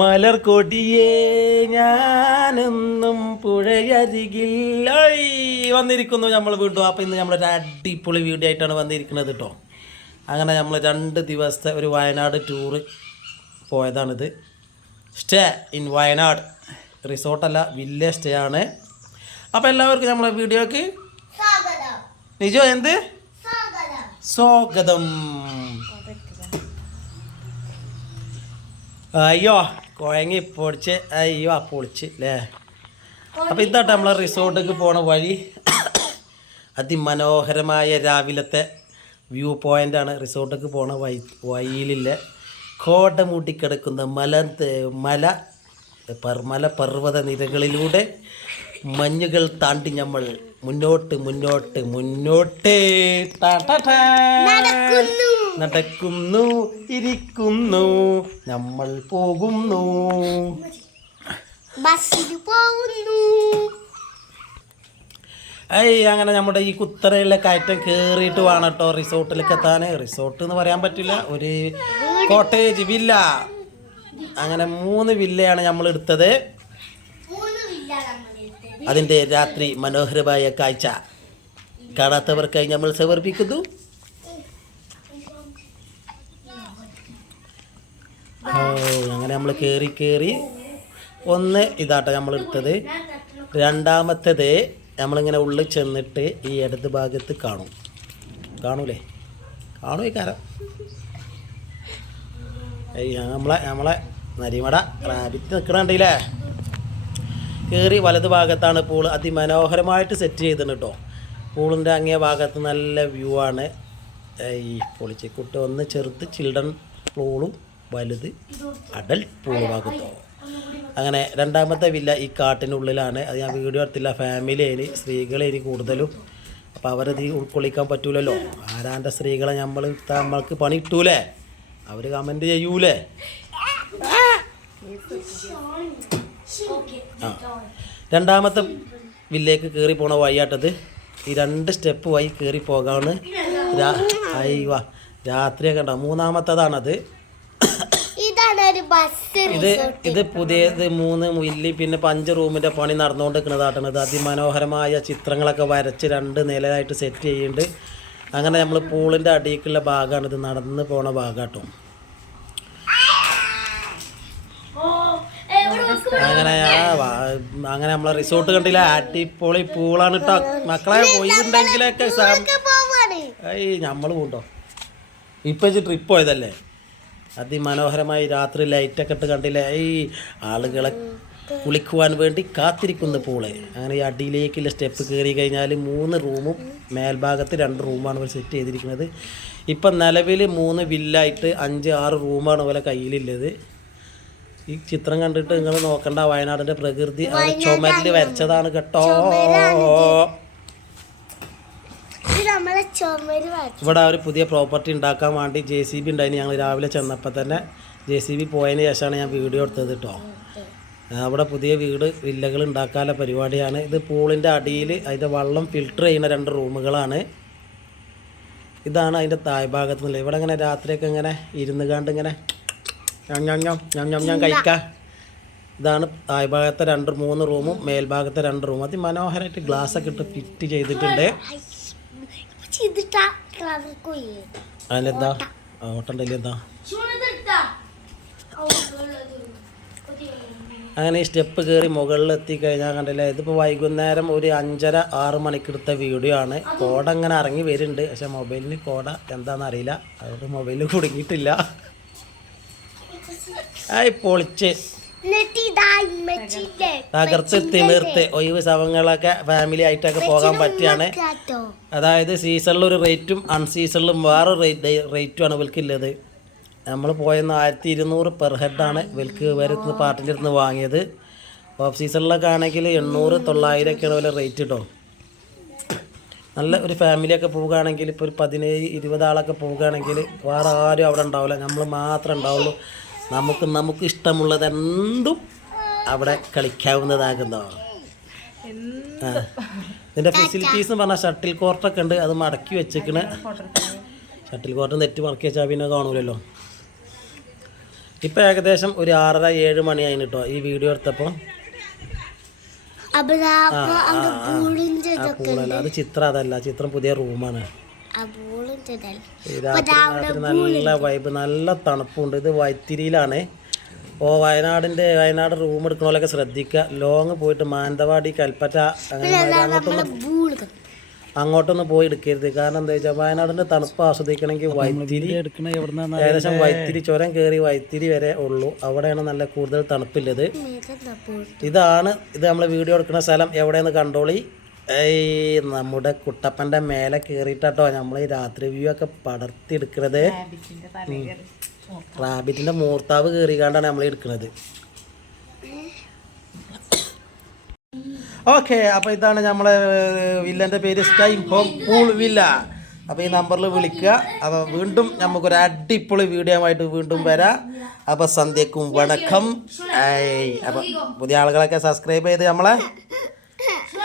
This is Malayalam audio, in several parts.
മലർകൊടിയേ ഞാനെന്നും പുഴയരികിൽ വന്നിരിക്കുന്നു നമ്മൾ വീണ്ടും. അപ്പോൾ ഇന്ന് നമ്മളൊരു അടിപൊളി വീഡിയോ ആയിട്ടാണ് വന്നിരിക്കുന്നത് കേട്ടോ. അങ്ങനെ നമ്മൾ 2 ദിവസത്തെ ഒരു വയനാട് ടൂറ് പോയതാണിത്. സ്റ്റേ ഇൻ വയനാട്, റിസോർട്ടല്ല, വില്ലേജ് സ്റ്റേ ആണ്. അപ്പോൾ എല്ലാവർക്കും നമ്മളെ വീഡിയോക്ക് നിജോ എന്ത് സ്വാഗതം. അയ്യോ കുഴങ്ങി പൊടിച്ച്, അയ്യോ പൊളിച്ച് അല്ലേ. അപ്പോൾ ഇതാട്ടെ നമ്മളെ റിസോർട്ടിലേക്ക് പോണ വഴി. അതിമനോഹരമായ രാവിലത്തെ വ്യൂ പോയിൻ്റാണ് റിസോർട്ടിലേക്ക് പോണ വഴിയിലില്ല കോട മൂട്ടിക്കിടക്കുന്ന മല പർവ്വത നിരകളിലൂടെ മഞ്ഞുകൾ താണ്ടി നമ്മൾ മുന്നോട്ട് നടക്കുന്നു, ഇരിക്കുന്നു, നമ്മൾ പോകുന്നു, അങ്ങനെ നമ്മുടെ ഈ കുത്തറയിലെ കയറ്റം കയറിയിട്ട് വേണം കേട്ടോ റിസോർട്ടിലേക്ക് എത്താൻ. റിസോർട്ട് എന്ന് പറയാൻ പറ്റില്ല, ഒരു കോട്ടേജ് വില്ല. അങ്ങനെ 3 വില്ലയാണ് നമ്മൾ എടുത്തത്. അതിൻ്റെ രാത്രി മനോഹരമായ കാഴ്ച കാണാത്തവർക്കായി നമ്മൾ സമർപ്പിക്കുന്നു. അങ്ങനെ നമ്മൾ കയറി ഒന്ന് ഇതാട്ടെ നമ്മൾ എടുത്തത്. രണ്ടാമത്തേത് നമ്മളിങ്ങനെ ഉള്ളിൽ ചെന്നിട്ട് ഈ ഇടത് ഭാഗത്ത് കാണൂലേ ഈ കാരം നമ്മളെ നരിമട റാബിറ്റ് നിൽക്കണുണ്ടല്ലേ. കയറി വലത് ഭാഗത്താണ് പൂൾ. അതിമനോഹരമായിട്ട് സെറ്റ് ചെയ്തിട്ടുണ്ട് കേട്ടോ. പൂളിൻ്റെ അങ്ങേ ഭാഗത്ത് നല്ല വ്യൂ ആണ്. ഈ പൊളിച്ചിക്കുട്ട് ഒന്ന് ചെറുത്ത് ചിൽഡ്രൻ പൂളും വലുത് അഡൽട്ട് പൂൾ ഭാഗത്തോ. അങ്ങനെ രണ്ടാമത്തെ വില്ല ഈ കാട്ടിനുള്ളിലാണ്. അത് ഞാൻ വീഡിയോ എടുത്തില്ല, ഫാമിലിയിൽ സ്ത്രീകളേനി കൂടുതലും. അപ്പോൾ അവരത് ഉൾക്കൊള്ളിക്കാൻ പറ്റൂലല്ലോ. ആരാൻ്റെ സ്ത്രീകളെ നമ്മൾക്ക് പണി കിട്ടൂലേ, അവർ കമൻറ്റ് ചെയ്യൂലേ. രണ്ടാമത്തെ വില്ലേക്ക് കയറി പോണ വഴിയാട്ടത്. ഈ 2 സ്റ്റെപ്പ് വഴി കയറി പോകാമെന്ന്. രാത്രിയൊക്കെ ഉണ്ടാവും. മൂന്നാമത്തേതാണത്. ഇത് പുതിയത് 3 വില്ലി പിന്നെ 5 റൂമിൻ്റെ പണി നടന്നുകൊണ്ടിരിക്കുന്നതാട്ടണത്. അതിമനോഹരമായ ചിത്രങ്ങളൊക്കെ വരച്ച് 2 നിലയായിട്ട് സെറ്റ് ചെയ്യുന്നുണ്ട്. അങ്ങനെ നമ്മൾ പൂളിൻ്റെ അടിയിലുള്ള ഭാഗമാണ് ഇത്, നടന്ന് പോണ ഭാഗാട്ടോ. അങ്ങനെ നമ്മളെ റിസോർട്ട് കണ്ടില്ല, അടിപൊളി പൂളാണ് കേട്ടോ. മക്കളെ പോയിട്ടുണ്ടെങ്കിലൊക്കെ നമ്മൾ പോകണ്ടോ. ഇപ്പം ട്രിപ്പ് പോയതല്ലേ, അതിമനോഹരമായി രാത്രി ലൈറ്റൊക്കെ ഇട്ട് കണ്ടില്ലേ. ഈ ആളുകളെ കുളിക്കുവാൻ വേണ്ടി കാത്തിരിക്കുന്ന പൂള്. അങ്ങനെ ഈ അടിയിലേക്കുള്ള സ്റ്റെപ്പ് കയറി കഴിഞ്ഞാൽ 3 റൂമും മേൽഭാഗത്ത് 2 റൂമാണ് ഇവർ സെറ്റ് ചെയ്തിരിക്കുന്നത്. ഇപ്പം നിലവിൽ 3 വില്ലായിട്ട് 5-6 റൂമാണ് ഇവരെ കയ്യിലുള്ളത്. ഈ ചിത്രം കണ്ടിട്ട് നിങ്ങൾ നോക്കണ്ട, വയനാടിൻ്റെ പ്രകൃതി അവർ ചുമരിൽ വരച്ചതാണ് കേട്ടോ. ഇവിടെ ഒരു പുതിയ പ്രോപ്പർട്ടി ഉണ്ടാക്കാൻ വേണ്ടി JCB ഉണ്ടായിന്. ഞങ്ങൾ രാവിലെ ചെന്നപ്പോൾ തന്നെ JCB പോയതിന് ശേഷമാണ് ഞാൻ വീഡിയോ എടുത്തത് കേട്ടോ. അവിടെ പുതിയ വില്ലകൾ ഉണ്ടാക്കാനുള്ള പരിപാടിയാണ്. ഇത് പൂളിൻ്റെ അടിയിൽ അതിൻ്റെ വെള്ളം ഫിൽട്ടർ ചെയ്യുന്ന 2 റൂമുകളാണ്. ഇതാണ് അതിൻ്റെ താഴ്ഭാഗത്ത് നിന്നില്ല. ഇവിടെ ഇങ്ങനെ രാത്രിയൊക്കെ ഇങ്ങനെ ഇരുന്ന് കണ്ട് ഇങ്ങനെ ഞാൻ കഴിക്കാം. ഇതാണ് താഴ്ഭാഗത്തെ 3 റൂമും മേൽഭാഗത്തെ 2 റൂമും. അതിമനോഹരമായിട്ട് ഗ്ലാസ്സൊക്കെ ഇട്ട് ഫിറ്റ് ചെയ്തിട്ടുണ്ട്. അതിലെന്താ ഓട്ടണ്ടല്ലേ എന്താ. അങ്ങനെ ഈ സ്റ്റെപ്പ് കയറി മുകളിൽ എത്തിക്കഴിഞ്ഞാൽ കണ്ടില്ലേ, ഇതിപ്പോൾ വൈകുന്നേരം ഒരു 5:30-6 മണിക്കെടുത്ത വീഡിയോ ആണ്. കോട അങ്ങനെ ഇറങ്ങി വരുന്നുണ്ട്, പക്ഷെ മൊബൈലിന് കോട എന്താണെന്ന് അറിയില്ല, അതുകൊണ്ട് മൊബൈലിൽ കുടുങ്ങിയിട്ടില്ല. പൊളിച്ച് തകർത്ത് തിമിർത്ത് ഒഴിവ് സമയങ്ങളൊക്കെ ഫാമിലി ആയിട്ടൊക്കെ പോകാൻ പറ്റിയാണ്. അതായത് സീസണിൽ ഒരു റേറ്റും അൺസീസണിലും വേറെ റേറ്റുമാണ് ഇവൽക്കുള്ളത്. നമ്മൾ പോയെന്ന് 1200 പെർ ഹെഡാണ് ഇവൽക്ക് വരുന്ന പാർട്ടിൻ്റെ അടുത്ത് വാങ്ങിയത്. ഓഫ് സീസണിലൊക്കെ ആണെങ്കിൽ 800-900 വില റേറ്റ് കേട്ടോ. നല്ല ഒരു ഫാമിലിയൊക്കെ പോവുകയാണെങ്കിൽ ഇപ്പോൾ ഒരു 17-20 ആളൊക്കെ പോവുകയാണെങ്കിൽ വേറെ ആരും അവിടെ ഉണ്ടാവില്ല, നമ്മൾ മാത്രമേ ഉണ്ടാവുള്ളൂ. നമുക്ക് ഇഷ്ടമുള്ളതെന്തും അവിടെ കളിക്കാവുന്നതാകുന്നോ. ഇതിൻ്റെ ഫെസിലിറ്റീസ് എന്ന് പറഞ്ഞാൽ ഷട്ടിൽ കോർട്ടൊക്കെ ഉണ്ട്, അത് മടക്കി വെച്ചേക്കണ്. ഷട്ടിൽ കോർട്ട് നെറ്റ് മടക്കി വെച്ചാൽ പിന്നെ കാണൂലല്ലോ. ഇപ്പം ഏകദേശം ഒരു 6:30-7 മണിയായി കേട്ടോ ഈ വീഡിയോ എടുത്തപ്പോൾ. അത് ചിത്രം, അതല്ല ചിത്രം പുതിയ റൂമാണ്. രാത്രി നല്ല വൈബ്, നല്ല തണുപ്പുണ്ട്. ഇത് വൈത്തിരിയിലാണ്. വയനാട് റൂം എടുക്കണോലൊക്കെ ശ്രദ്ധിക്കുക. ലോങ് പോയിട്ട് മാനന്തവാടി, കൽപ്പറ്റ അങ്ങോട്ടൊന്നും പോയി എടുക്കരുത്. കാരണം എന്താ വെച്ചാൽ വയനാടിൻ്റെ തണുപ്പ് ആസ്വദിക്കണമെങ്കിൽ വൈത്തിരി ഏകദേശം വൈത്തിരി ചുരം കയറി വൈത്തിരി വരെ ഉള്ളൂ. അവിടെയാണ് നല്ല കൂടുതൽ തണുപ്പില്ലത്. ഇത് നമ്മൾ വീഡിയോ എടുക്കുന്ന സ്ഥലം എവിടെയെന്ന് കണ്ടോളി. നമ്മുടെ കുട്ടപ്പൻ്റെ മേലെ കയറിയിട്ടോ നമ്മൾ ഈ രാത്രി വ്യൂ ഒക്കെ പടർത്തിയെടുക്കുന്നത്. റാബിറ്റിൻ്റെ മൂർത്താവ് കയറിക്കാണ്ടാണ് നമ്മൾ എടുക്കുന്നത്. ഓക്കെ, അപ്പോൾ ഇതാണ് നമ്മളെ വില്ലൻ്റെ പേര് സ്കൈ ഹോം പൂൾ വില്ല. അപ്പോൾ ഈ നമ്പറിൽ വിളിക്കുക. അപ്പോൾ വീണ്ടും നമുക്കൊരു അടിപൊളി വീഡിയോ ആയിട്ട് വീണ്ടും വരാം. അപ്പോൾ സന്ധ്യക്കും വണക്കം. അപ്പോൾ പുതിയ ആളുകളൊക്കെ സബ്സ്ക്രൈബ് ചെയ്ത് നമ്മളെ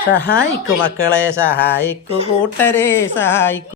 സഹായിക്കും, മക്കളെ സഹായിക്കൂ, കൂട്ടരെ സഹായിക്കൂ.